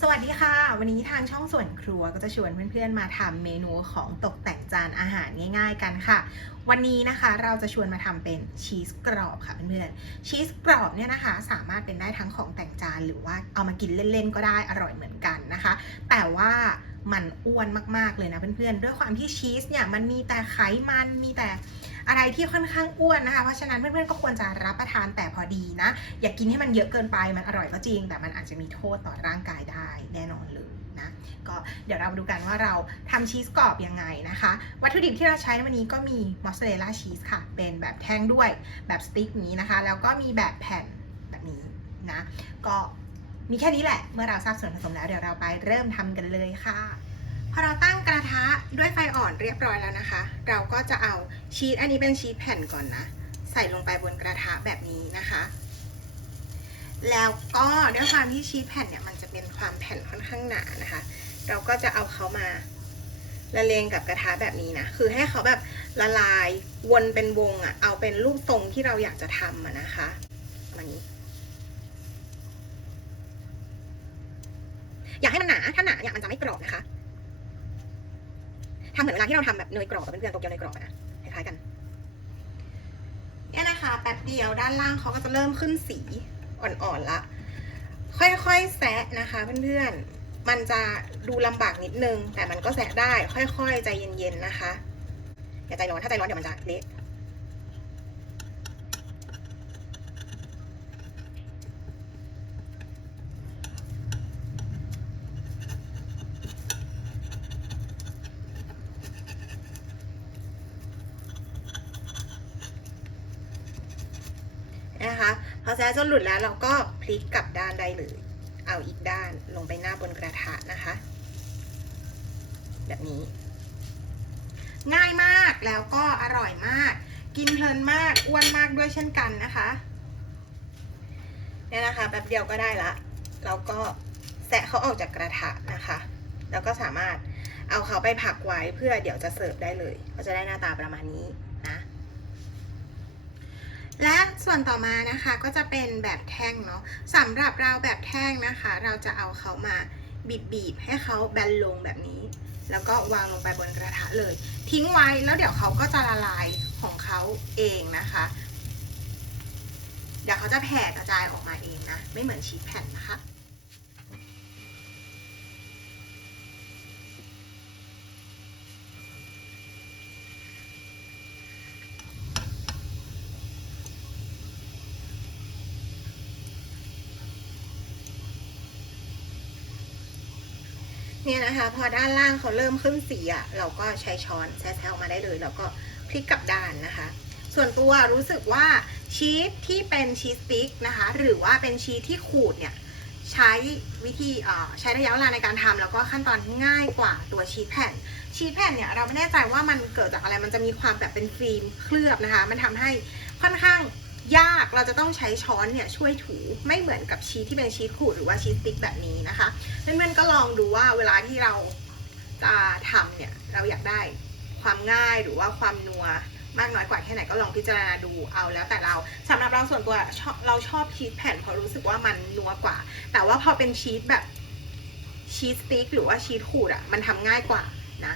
สวัสดีค่ะ วันนี้ทางช่องส่วนครัวก็จะชวนเพื่อนๆมาทำเมนูของตกแต่งจานอาหารง่าย ๆ กันค่ะ วันนี้นะคะเราจะชวนมาทำเป็นชีสกรอบค่ะเพื่อนๆชีสกรอบเนี่ยนะคะ สามารถเป็นได้ทั้งของแต่งจานหรือว่าเอามากินเล่นๆก็ได้อร่อยเหมือนกันนะคะ แต่ว่า มันอ้วนมากๆเลยนะเพื่อนๆด้วยความที่ชีสเนี่ยมันมีแต่ไขมันมีแต่อะไรที่ค่อนข้างอ้วนนะคะ เพราะฉะนั้นเพื่อนๆก็ควรจะรับประทานแต่พอดีนะ อย่ากินให้มันเยอะเกินไปมันอร่อยก็จริง แต่มันอาจจะมีโทษต่อร่างกายได้แน่นอนเลยนะก็เดี๋ยวเรามาดูกันว่าเราทำชีสกรอบยังไงนะคะ วัตถุดิบที่เราใช้ในวันนี้ก็มีมอสซาเรลล่าชีสค่ะ เป็นแบบแท่งด้วยแบบสติ๊กนี้นะคะ แล้วก็มีแบบแผ่นแบบนี้นะ ก็ มีแค่นี้แหละ เมื่อเราทราบส่วนผสมแล้วเดี๋ยวเราไปเริ่มทำกันเลยค่ะพอเราตั้งกระทะด้วยไฟอ่อนเรียบร้อยแล้วนะคะ เราก็จะเอาชีสอันนี้เป็นชีสแผ่นก่อนนะ ใส่ลงไปบนกระทะแบบนี้นะคะ แล้วก็ด้วยความที่ชีสแผ่นเนี่ยมันจะเป็นความแผ่นค่อนข้างหนานะคะ เราก็จะเอาเขามาละเลงกับกระทะแบบนี้นะ คือให้เขาแบบละลายวนเป็นวงอะ่ะ เอาเป็นรูปทรงที่เราอยากจะทำอะนะคะมาณนี้ อยากให้มันหนาถ้าหนาเนี่ยมันจะไม่กรอบนะคะทำเหมือนเวลาที่เราทำแบบเนยกรอบอะเพื่อนๆโตเกียวเนยกรอบนะคล้ายๆกันเนี่ยนะคะแป๊บเดียวด้านล่างเขาก็จะเริ่มขึ้นสีอ่อนๆละค่อยๆแซะนะคะเพื่อนๆมันจะดูลำบากนิดนึง แต่มันก็แซะได้ค่อยๆใจเย็นๆนะคะอย่าใจร้อนถ้าใจร้อนเดี๋ยวมันจะเละ นะคะ พอแซะจนหลุดแล้วเราก็พลิกกลับด้านได้เลยเอาอีกด้านลงไปหน้าบนกระทะนะคะ แบบนี้ ง่ายมากแล้วก็อร่อยมาก กินเพลินมากอ้วนมากด้วยเช่นกันนะคะเนี่ยนะคะแป๊บเดียวก็ได้ละเราก็แซะเขาออกจากกระทะนะคะ แล้วก็สามารถเอาเขาไปผักไว้เพื่อเดี๋ยวจะเสิร์ฟได้เลย ก็จะได้หน้าตาประมาณนี้นะ และ ส่วนต่อมานะคะก็จะเป็นแบบแท่งเนาะสำหรับเราแบบแท่งนะคะ เราจะเอาเขามาบีบๆให้เขาแบนลงแบบนี้ แล้วก็วางลงไปบนกระทะเลย ทิ้งไว้แล้วเดี๋ยวเขาก็จะละลายของเขาเองนะคะ เดี๋ยวเขาจะแผ่กระจายออกมาเองนะ ไม่เหมือนชีสแผ่นนะคะ เนี่ยนะคะ พอด้านล่างเขาเริ่มขึ้นสีอะเราก็ใช้ช้อนแซะๆออกมาได้เลย แล้วก็พลิกกลับด้านนะคะ ส่วนตัวรู้สึกว่าชีสที่เป็นชีสติ๊กนะคะ หรือว่าเป็นชีสที่ขูดเนี่ยใช้วิธีใช้ระยะเวลาในการทำแล้วก็ขั้นตอนง่ายกว่าตัวชีสแผ่น ชีสแผ่นเนี่ยเราไม่แน่ใจว่ามันเกิดจากอะไรมันจะมีความแบบเป็นฟิล์มเคลือบนะคะ มันทำให้ค่อนข้าง ยากเราจะต้องใช้ช้อนเนี่ยช่วยถูไม่เหมือนกับชีสที่เป็นชีสขูดหรือว่าชีสติ๊กแบบนี้นะคะเพื่อนๆก็ลองดูว่าเวลาที่เราจะทำเนี่ยเราอยากได้ความง่ายหรือว่าความนัวมากน้อยกว่าแค่ไหนก็ลองพิจารณาดูเอาแล้วแต่เราสำหรับเราส่วนตัวชอบเราชอบชีสแผ่นเพราะรู้สึกว่ามันนัวกว่า แต่ว่าพอเป็นชีสแบบชีสติ๊กหรือว่าชีสขูดอะ่ะมันทำง่ายกว่านะ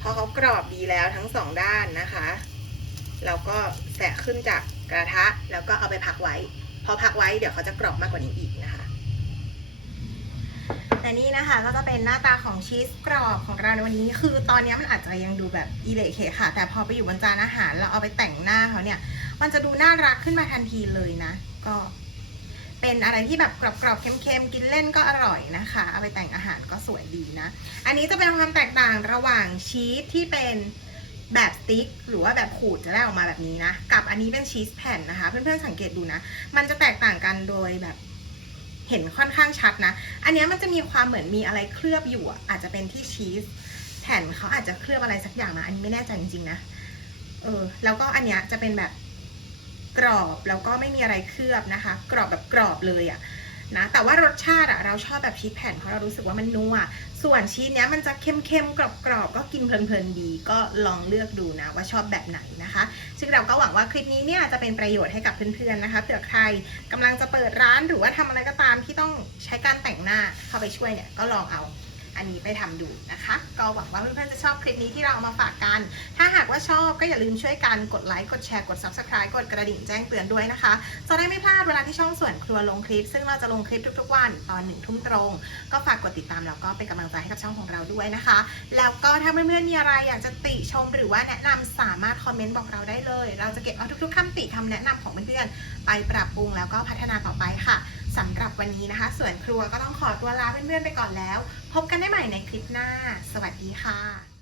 พอเขากรอบดีแล้วทั้งสองด้านนะคะ เราก็แสะขึ้นจากกระทะแล้วก็เอาไปพักไว้ พอพักไว้เดี๋ยวเขาจะกรอบมากกว่านี้อีกนะคะแต่นี่นะคะก็จะเป็นหน้าตาของชีสกรอบของเราในวันนี้ คือตอนนี้มันอาจจะยังดูแบบอีเละเขะค่ะ แต่พอไปอยู่บนจานอาหารเราเอาไปแต่งหน้าเขาเนี่ย มันจะดูน่ารักขึ้นมาทันทีเลยนะ ก็เป็นอะไรที่แบบกรอบๆเค็มๆกินเล่นก็อร่อยนะคะ เอาไปแต่งอาหารก็สวยดีนะ อันนี้จะเป็นความแตกต่างระหว่างชีสที่เป็น แบบสติ๊กหรือว่าแบบขูดจะได้ออกมาแบบนี้นะ กับอันนี้เป็นชีสแผ่นนะคะ เพื่อนๆสังเกตดูนะ มันจะแตกต่างกันโดยแบบเห็นค่อนข้างชัดนะ อันนี้มันจะมีความเหมือนมีอะไรเคลือบอยู่อาจจะเป็นที่ชีสแผ่นเขาอาจจะเคลือบอะไรสักอย่างนะ อันนี้ไม่แน่ใจจริงๆนะเออแล้วก็อันเนี้ยจะเป็นแบบกรอบแล้วก็ไม่มีอะไรเคลือบนะคะ กรอบแบบกรอบเลยอะ นะแต่ว่ารสชาติอะเราชอบแบบชีสแผ่นเพราะเรารู้สึกว่ามันนัวส่วนชีสเนี้ยมันจะเค็มๆกรอบๆก็กินเพลินๆดี ก็ลองเลือกดูนะว่าชอบแบบไหนนะคะ ซึ่งเราก็หวังว่าคลิปนี้เนี่ยจะเป็นประโยชน์ให้กับเพื่อนๆนะคะเผื่อใครกำลังจะเปิดร้านหรือว่าทำอะไรก็ตามที่ต้องใช้การแต่งหน้าเข้าไปช่วยเนี่ยก็ลองเอา อันนี้ไปทำดูนะคะ ก็หวังว่าเพื่อนๆจะชอบคลิปนี้ที่เราเอามาฝากกัน ถ้าหากว่าชอบก็อย่าลืมช่วยกันกดไลค์กดแชร์กด subscribe กดกระดิ่งแจ้งเตือนด้วยนะคะ จะได้ไม่พลาดเวลาที่ช่องส่วนครัวลงคลิป ซึ่งเราจะลงคลิปทุกๆวันตอนหนึ่งทุ่มตรง ก็ฝากกดติดตามแล้วก็เป็นกำลังใจให้กับช่องของเราด้วยนะคะ แล้วก็ถ้าเพื่อนๆมีอะไรอยากจะติชมหรือว่าแนะนำสามารถคอมเมนต์บอกเราได้เลย เราจะเก็บเอาทุกๆคำติคำแนะนำของเพื่อนๆ ไปปรับปรุงแล้วก็พัฒนาต่อไปค่ะสำหรับวันนี้นะคะ ส่วนครัวก็ต้องขอตัวลาเพื่อนๆไปก่อนแล้ว พบกันได้ใหม่ในคลิปหน้า สวัสดีค่ะ